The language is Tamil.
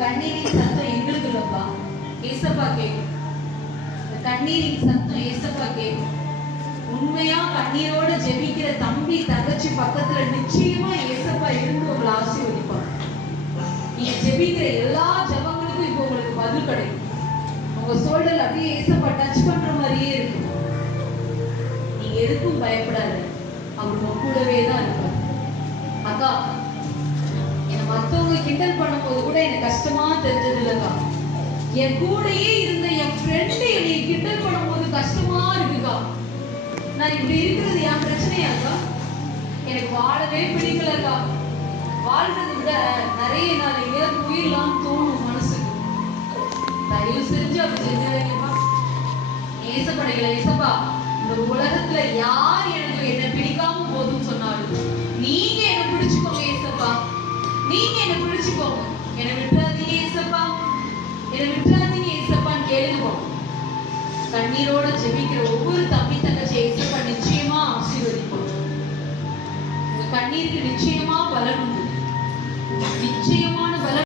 தண்ணீரின் சத்தம் எங்களுக்கு இல்லப்பா. ஏசப்பா கேட்கும். தண்ணீரின் சத்தம் ஏசப்பா கேட்கும். உண்மையா கண்ணீரோட ஜெபிக்கிற தம்பி தங்கச்சி பக்கத்துல நிச்சயமா ஏசப்பா இருந்து உங்களை ஆசீர்வதிப்பார். நீங்க ஜெபிக்கிற எல்லா ஜபங்களுக்கும் இப்போ உங்களுக்கு பதில் கிடைக்கும். உங்க சோழல் அப்படியே ஏசப்பா டச் பண்ற மாதிரியே இருக்கும் நீங்க எதுக்கும் பயப்படாத அவர் உங்க கூடவே தான் இருப்பார். அக்கா கிண்டல் பண்ணும்போது கூட எனக்கு கஷ்டமா தெரிஞ்சது இல்லக்கா. என் கூடயே இருந்த என் ஃப்ரெண்டு என்னை கிண்டல் பண்ணும்போது கஷ்டமா இருக்குக்கா. நான் இப்படி இருக்கிறது என் பிரச்சனையாக்கா எனக்கு வாழவே பிடிக்கலக்கா. வாழ்றதை விட நிறைய நாள் எங்கேயாவது உயிரலாம் தோணும் மனசுக்கு. தயவு செஞ்சு அப்படி செஞ்சாதீங்கப்பா ஏசப்படைகளை ஏசப்பா இந்த உலகத்துல என்னை விட்டுறாதீங்க ஏசப்பா என்ன விட்டுறாதீங்க ஏசப்பான்னு கேளுவோம் கண்ணீரோட ஜெபிக்கிற ஒவ்வொரு தம்பி தங்கச்சி ஏசப்பா நிச்சயமா ஆசீர்வதிப்போம் உங்க கண்ணீருக்கு நிச்சயமா பலன்